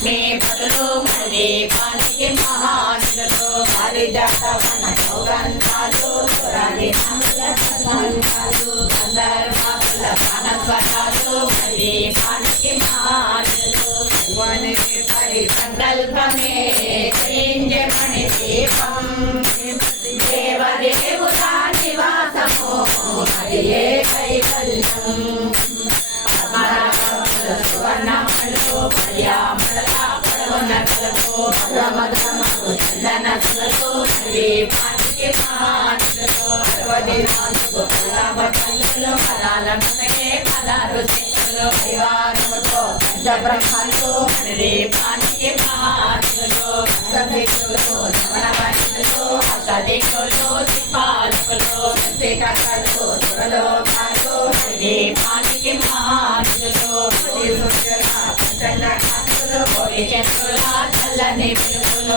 లక్ష్మీ పదులు మళ్ళీ పానికి మహానులు హరిజాత వన సౌగంధాలు సురాది నామలు గంధర్వాదుల ప్రాణస్వరాలు మళ్ళీ పానికి మహానులు హరి సంకల్పమే శ్రీంజమణి దీపం దేవదేవుతా నివాసము హరియే కైవల్యం సువర్ణమలు పర్యామల పడవన కలపు మధురమధురమకు చందనసులకు దీపానికి మహానులు 64 కలాప కల్లులు కళాలకే కళారు శిక్షలు పరివారముతో పంచబ్రహ్మలు దీపానికి మహానులు సదికులు శ్రవణవనులు అసదికులు దీపాలుకులు శ్రీకర్తలు సురలోకాలు దీపానికి మహానులు చంద్రకాంతులు కోడి చంద్రుల చల్లని పిలుపులు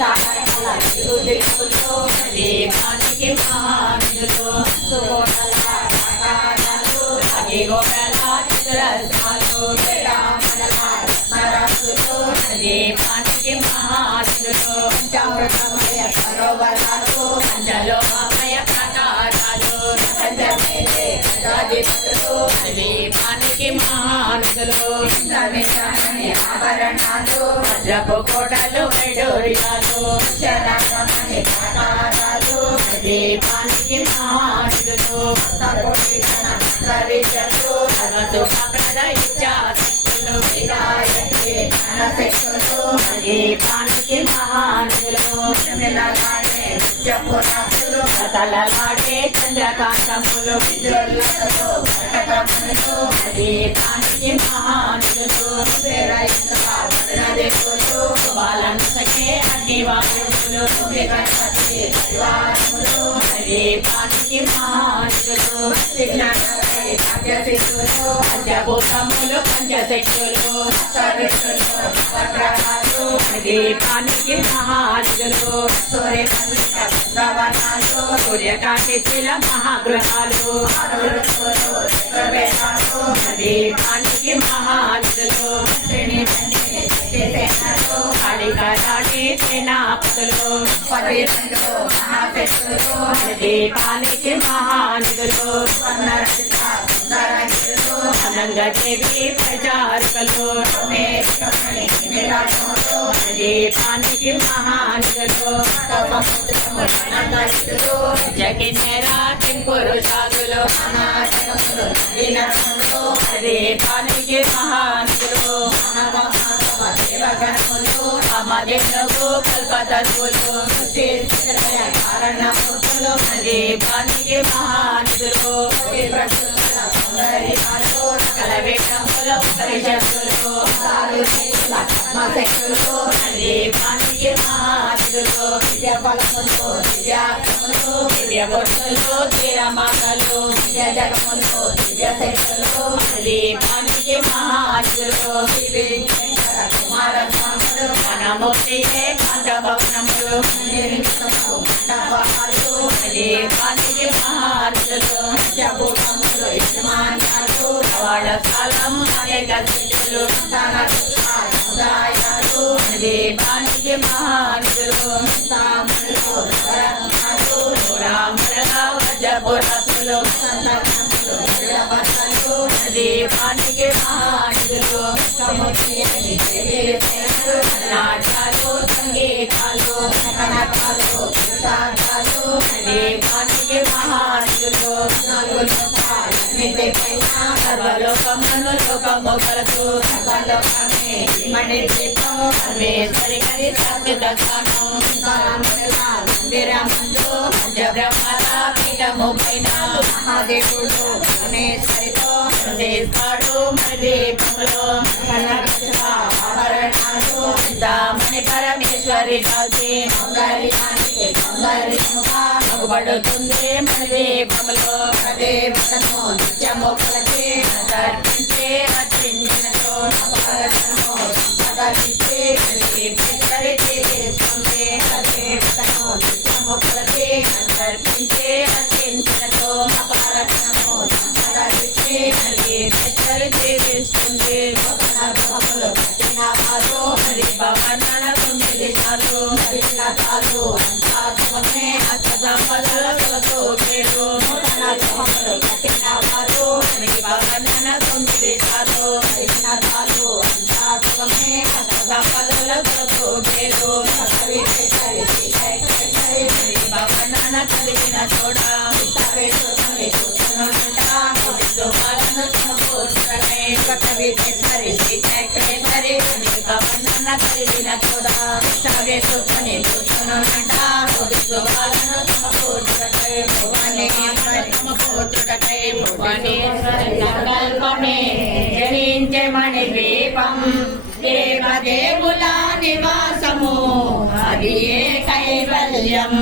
తారకల తిరుదిక్కులు దీపానికి మహానులు సుగోడల ఆకారాలు అగిగోడల చిత్రస్నాలు రామడల రత్నరాసులు దీపానికి మహానులు పంచామృతమయ సరోవరాలు పంచలోహమయ ప్రకారాలు పంచమేలే రాజిపతులు దీపానికి మహానులు ఆభరణాలు వజ్రపు కోటలు వైడూర్యాలు శరమణి ప్రకారాలు దీపానికి మహానులు సర్వసుఖ ప్రదయిత్యాశక్తులు విరాయతే ధనశక్తులు దీపానికి మహానులు పురాసులు తలలాడే చంద్రకాంతములు విద్యుల్లతో కటకములు దీపానికి మహానులు బాలనుసకే అగ్నివాయువులు గణపతి పరివారములు దీపానికి మహానులు పంచభూతములు పంచశక్తులు సర్వగ్రహాలు దీపానికి మహానులు సూర్యవనాలు సూర్యకాంతి శిల మహాగృహాలు దీపానికి మహానులు కాళికారాణి సేనాపతులు 12 మహాశక్తులు దీపానికి మహానులు అనంగదేవి ప్రచారకులు దీపానికి మహానులు జగిన్నేరా కింకురు సాధులు దీపానికి మహానులు అమదేవులకు కల్పతరువులు కారణములు దీపానికి మహానులు కలవేటములు పరిశక్తులు శక్తులు దీపానికి మహానులు దివ్యఫలములు దివ్యాత్మలు దివ్యబొట్టులు తీరమాతలు దివ్య జగములు దివ్య శక్తులు దీపానికి మహానులు కుమార స్వాములు మనమూర్తియే కాంతభవనములు దీపానికి మహానులు జభూతములు యజమాన్యాలు వాడకాలం అనేక శిష్యులు సముదాయాలు దీపానికి మహానులు సాములు రాముల వజ్రపురసులు సంతకములు దీపానికి మహానులు నాట్యాలు సంగీతాలు కనకాలు శాఖలు దీపానికి మహానులు సర్వలోకమును లోకము కలదు సర్వలోకమే మణి దీపము పరమేశ్వరి కరి శాశ్వత స్థానం మందిరమందు పంచబ్రహ్మల పీఠము పైన మహాదేవుడు గణేశ్వరితో చేస్తాడు మరి దీపములో ఆభరణాలు చింతామణి పరమేశ్వరి దాల్చి మగుబడుతుంది మరి దీపములో దీపము నిత్యము కొలచి దర్శించి రచించినతో నిత్యము కొలచి దర్శించి రచించినతో అపారక్షణము జీవిస్తుంది భవన 9 సార్లు చాలు అంతా సుఖమే పదవుల కొరకు పేరు భవన కలిగిన చోట వాళ్ళను సమకూర్చడమే కవితేశ్వరి శ్రీకేశ్వరి భవన కలిగిన చోట వేసుకొని కూర్చున్నంట వాళ్ళను సమకూర్చడై సమకూర్చుటకై భువనేశ్వరి సంకల్పమే జనించే మణి దీపం దేవదేవుల నివాసము అది కైవల్యం